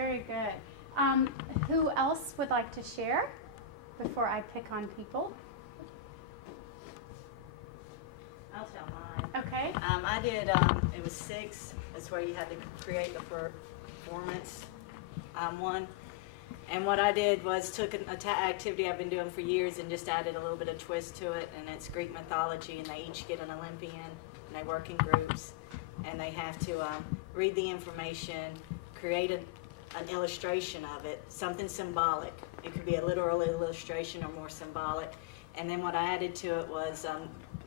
Very good. Who else would like to share before I pick on people? I'll tell mine. Okay. I did, it was 6. It's where you had to create the performance one. And what I did was took an activity I've been doing for years and just added a little bit of twist to it. And it's Greek mythology, and they each get an Olympian, and they work in groups. And they have to read the information, create an illustration of it, something symbolic. It could be a literal illustration or more symbolic. And then what I added to it was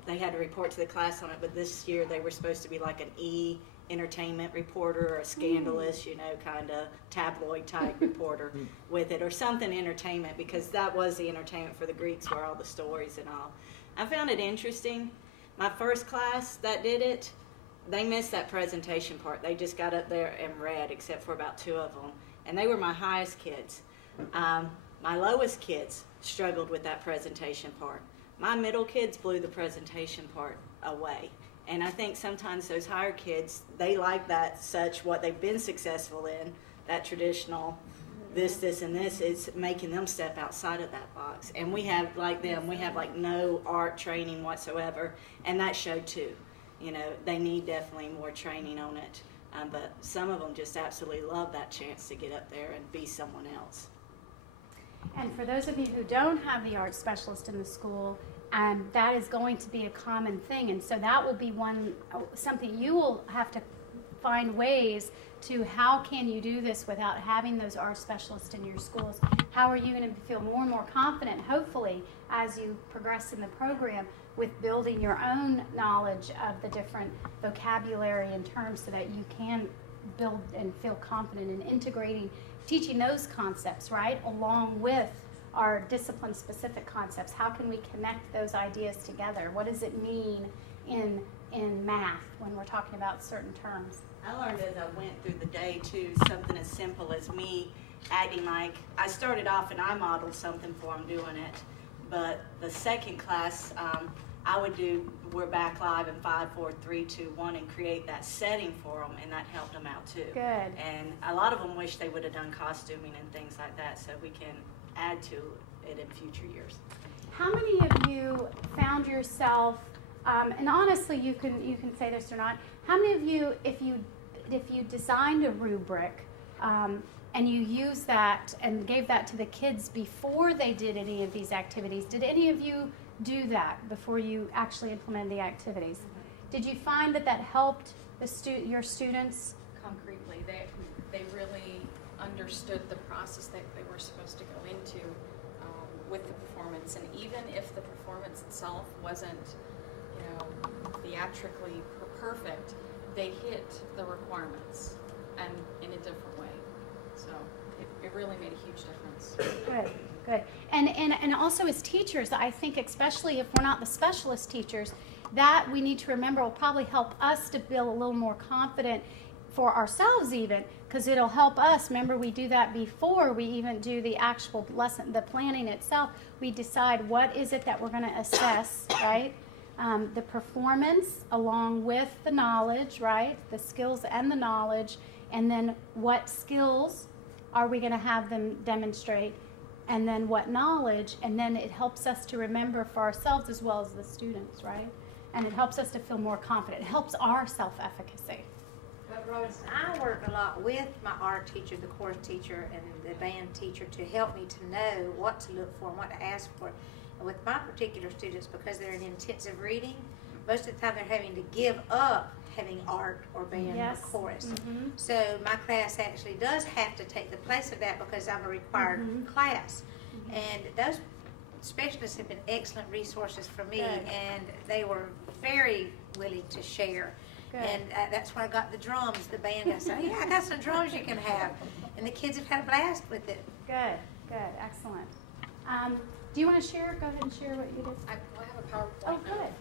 they had to report to the class on it, but this year they were supposed to be like an entertainment reporter or a scandalous, kind of tabloid type reporter with it, or something entertainment, because that was the entertainment for the Greeks, were all the stories and all. I found it interesting. My first class that did it, they missed that presentation part. They just got up there and read, except for about 2 of them. And they were my highest kids. My lowest kids struggled with that presentation part. My middle kids blew the presentation part away. And I think sometimes those higher kids, they like that what they've been successful in, that traditional this, and this, is making them step outside of that box. And we have, like them, we have like no art training whatsoever. And that showed too. They need definitely more training on it. But some of them just absolutely love that chance to get up there and be someone else. And for those of you who don't have the art specialist in the school, that is going to be a common thing. And so that will be something you will have to find ways to, how can you do this without having those art specialists in your schools? How are you going to feel more and more confident, hopefully, as you progress in the program, with building your own knowledge of the different vocabulary and terms, so that you can build and feel confident in integrating, teaching those concepts, right, along with our discipline-specific concepts. How can we connect those ideas together? What does it mean in math when we're talking about certain terms? I learned as I went through the day, too, something as simple as me acting like, I started off and I modeled something for them doing it, but the second class, I would do, we're back live in 5, 4, 3, 2, 1, and create that setting for them, and that helped them out too. Good. And a lot of them wish they would have done costuming and things like that, so we can add to it in future years. How many of you found yourself, and honestly, you can say this or not, how many of you, if you designed a rubric, and you used that and gave that to the kids before they did any of these activities, did any of you do that before you actually implemented the activities? Did you find that helped your students? Concretely, they really understood the process that they were supposed to go into with the performance, and even if the performance itself wasn't, theatrically perfect, they hit the requirements and in a different way. So it really made a huge difference. Good. And also as teachers, I think especially if we're not the specialist teachers, that we need to remember will probably help us to feel a little more confident for ourselves even, because it'll help us. Remember, we do that before we even do the actual lesson, the planning itself. We decide what is it that we're going to assess, right? The performance along with the knowledge, right? The skills and the knowledge, and then what skills are we going to have them demonstrate, and then what knowledge, and then it helps us to remember for ourselves as well as the students, right? And it helps us to feel more confident. It helps our self-efficacy. But Rose, I work a lot with my art teacher, the chorus teacher, and the band teacher to help me to know what to look for and what to ask for. And with my particular students, because they're in intensive reading, most of the time they're having to give up having art or band or chorus. Mm-hmm. So my class actually does have to take the place of that because I'm a required class. Mm-hmm. And those specialists have been excellent resources for me, and they were very willing to share. Good. And that's when I got the drums, the band. I said, I got some drums you can have. And the kids have had a blast with it. Good, excellent. Do you want to share? Go ahead and share what you did. I have a PowerPoint. Oh, good.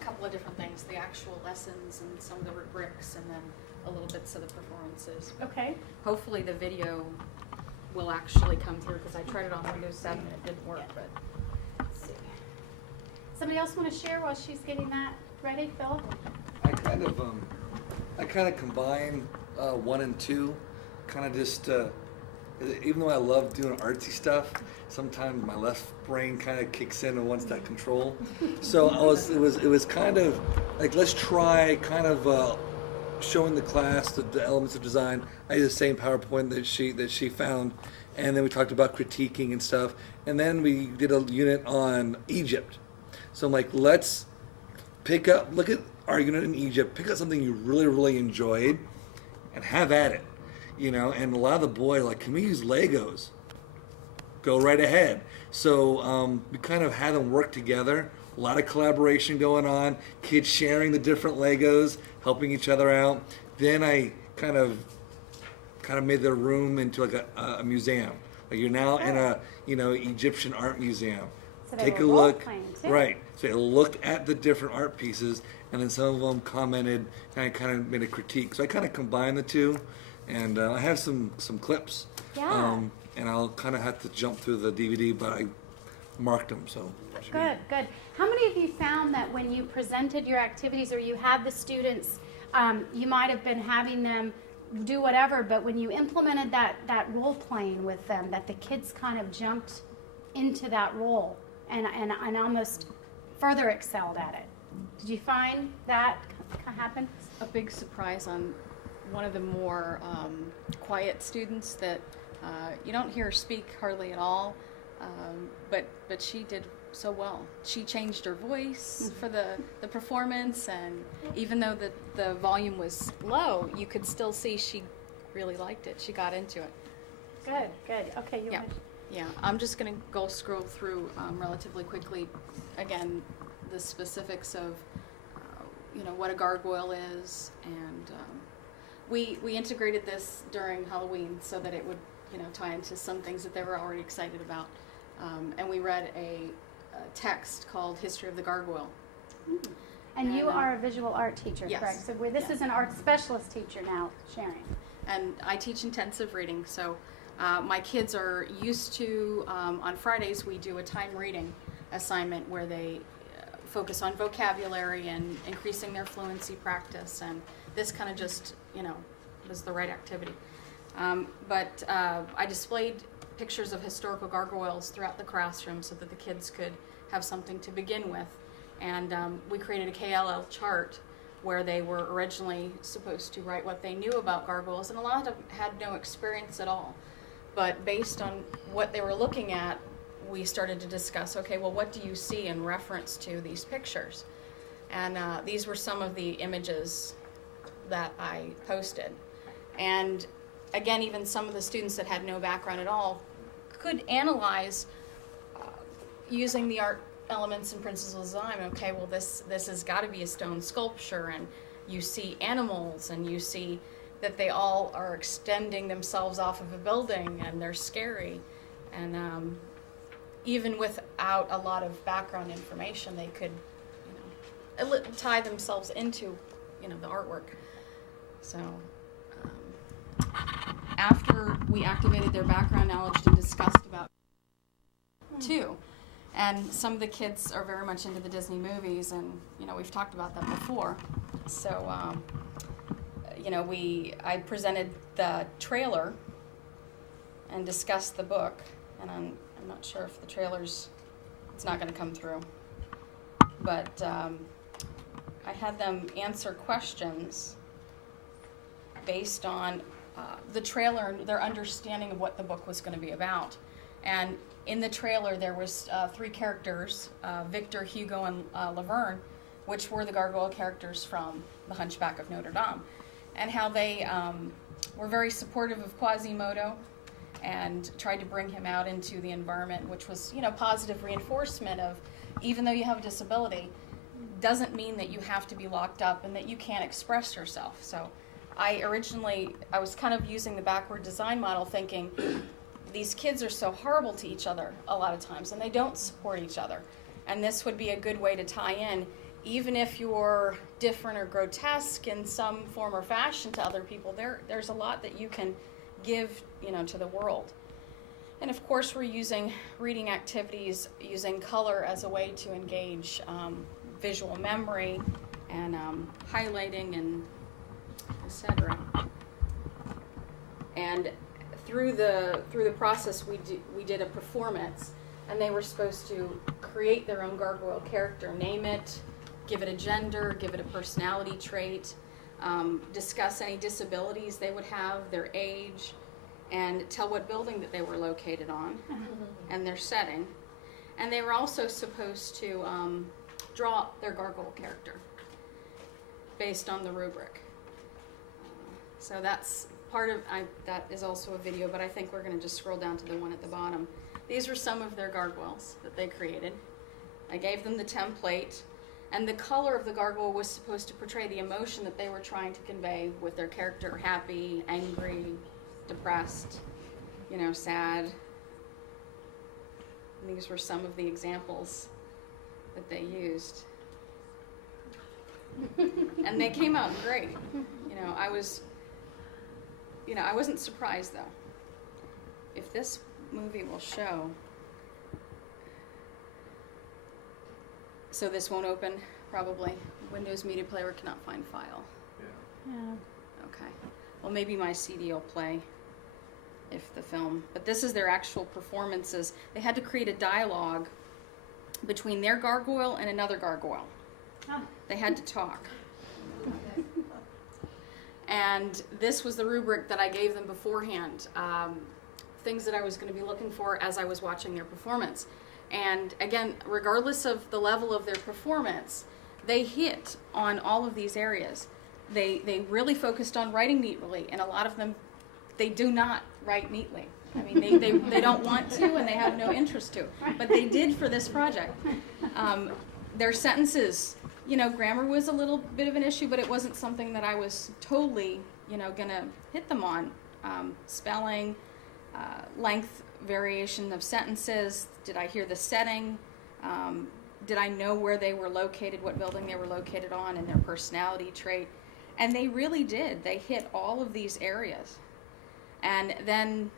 A couple of different things, the actual lessons and some of the rubrics, and then a little bits of the performances. Okay. Hopefully the video will actually come through, because I tried it on Windows 7 and it didn't work, but let's see. Somebody else want to share while she's getting that ready, Phil? I kind of combine 1 and 2. kind of just, even though I love doing artsy stuff, sometimes my left brain kind of kicks in and wants that control. So it was kind of like, let's try kind of showing the class the elements of design. I did the same PowerPoint that she found, and then we talked about critiquing and stuff, and then we did a unit on Egypt. So I'm like, let's look at our unit in Egypt, pick up something you really, really enjoyed, and have at it. And a lot of the boys are like, can we use Legos? Go right ahead. So we kind of had them work together. A lot of collaboration going on. Kids sharing the different Legos, helping each other out. Then I kind of made their room into like a museum. Like you're now in a Egyptian art museum. So they Take were a look. role-playing, too. Right. So they looked at the different art pieces, and then some of them commented, and I kind of made a critique. So I kind of combined the two, and I have some clips. Yeah. And I'll kind of have to jump through the DVD, but I marked them, so. Good, good. How many of you found that when you presented your activities or you had the students, you might have been having them do whatever, but when you implemented that role playing with them, that the kids kind of jumped into that role and almost further excelled at it? Did you find that happen? A big surprise on one of the more quiet students that you don't hear her speak hardly at all, but she did so well. She changed her voice for the performance, and even though the volume was low, you could still see she really liked it. She got into it. Good, good. Okay, you Yeah. want Yeah, I'm just going to scroll through relatively quickly, again, the specifics of, what a gargoyle is, and we integrated this during Halloween so that it would, tie into some things that they were already excited about, and we read a text called History of the Gargoyle. And you are a visual art teacher, Yes. correct? So this Yeah. is an art specialist teacher now, sharing. And I teach intensive reading, so my kids are used to, on Fridays we do a time reading assignment where they focus on vocabulary and increasing their fluency practice, and this kind of just, was the right activity. But I displayed pictures of historical gargoyles throughout the classroom so that the kids could have something to begin with, and we created a KLL chart where they were originally supposed to write what they knew about gargoyles, and a lot of them had no experience at all. But based on what they were looking at, we started to discuss, okay, well, what do you see in reference to these pictures? And these were some of the images that I posted. And again, even some of the students that had no background at all could analyze using the art elements and principles of design. Okay, well, this has got to be a stone sculpture, and you see animals, and you see that they all are extending themselves off of a building, and they're scary. And even without a lot of background information, they could, tie themselves into, the artwork. So after we activated their background knowledge and discussed about too, and some of the kids are very much into the Disney movies, and we've talked about that before. So I presented the trailer and discussed the book, and I'm not sure if the trailer's, it's not going to come through, but I had them answer questions based on the trailer and their understanding of what the book was going to be about. And in the trailer there was 3 characters, Victor, Hugo, and Laverne, which were the gargoyle characters from The Hunchback of Notre Dame, and how they were very supportive of Quasimodo and tried to bring him out into the environment, which was, positive reinforcement of, even though you have a disability, doesn't mean that you have to be locked up and that you can't express yourself. So I was kind of using the backward design model, thinking these kids are so horrible to each other a lot of times, and they don't support each other. And this would be a good way to tie in, even if you're different or grotesque in some form or fashion to other people, there's a lot that you can give, to the world. And of course, we're using reading activities, using color as a way to engage visual memory and highlighting and etc. And through the process, we did a performance, and they were supposed to create their own gargoyle character, name it, give it a gender, give it a personality trait, discuss any disabilities they would have, their age, and tell what building that they were located on, and their setting. And they were also supposed to draw their gargoyle character based on the rubric. So that's part of, that is also a video, but I think we're going to just scroll down to the one at the bottom. These were some of their gargoyles that they created. I gave them the template, and the color of the gargoyle was supposed to portray the emotion that they were trying to convey with their character: happy, angry, depressed, sad. And these were some of the examples that they used. And they came out great. I wasn't surprised though. If this movie will show. So this won't open, probably. Windows Media Player cannot find file. Yeah. Okay. Well, maybe my CD will play if the film. But this is their actual performances. They had to create a dialogue between their gargoyle and another gargoyle. Oh. They had to talk. And this was the rubric that I gave them beforehand. Things that I was going to be looking for as I was watching their performance. And again, regardless of the level of their performance, they hit on all of these areas. They really focused on writing neatly, and a lot of them, they do not write neatly. I mean, they don't want to, and they have no interest to. But they did for this project. Their sentences, grammar was a little bit of an issue, but it wasn't something that I was totally, going to hit them on. Spelling, length, variation of sentences. Did I hear the setting? Did I know where they were located, what building they were located on, and their personality trait? And they really did. They hit all of these areas. And then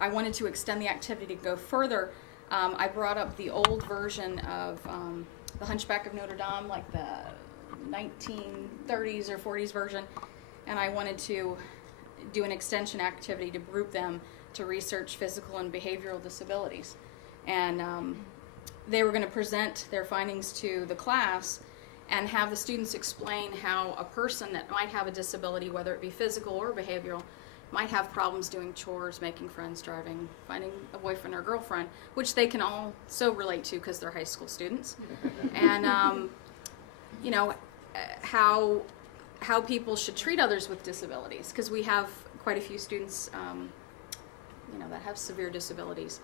I wanted to extend the activity to go further. I brought up the old version of The Hunchback of Notre Dame, like the 1930s or 40s version, and I wanted to do an extension activity to group them to research physical and behavioral disabilities. And they were going to present their findings to the class and have the students explain how a person that might have a disability, whether it be physical or behavioral, might have problems doing chores, making friends, driving, finding a boyfriend or girlfriend, which they can all so relate to because they're high school students. And, how people should treat others with disabilities, because we have quite a few students, that have severe disabilities.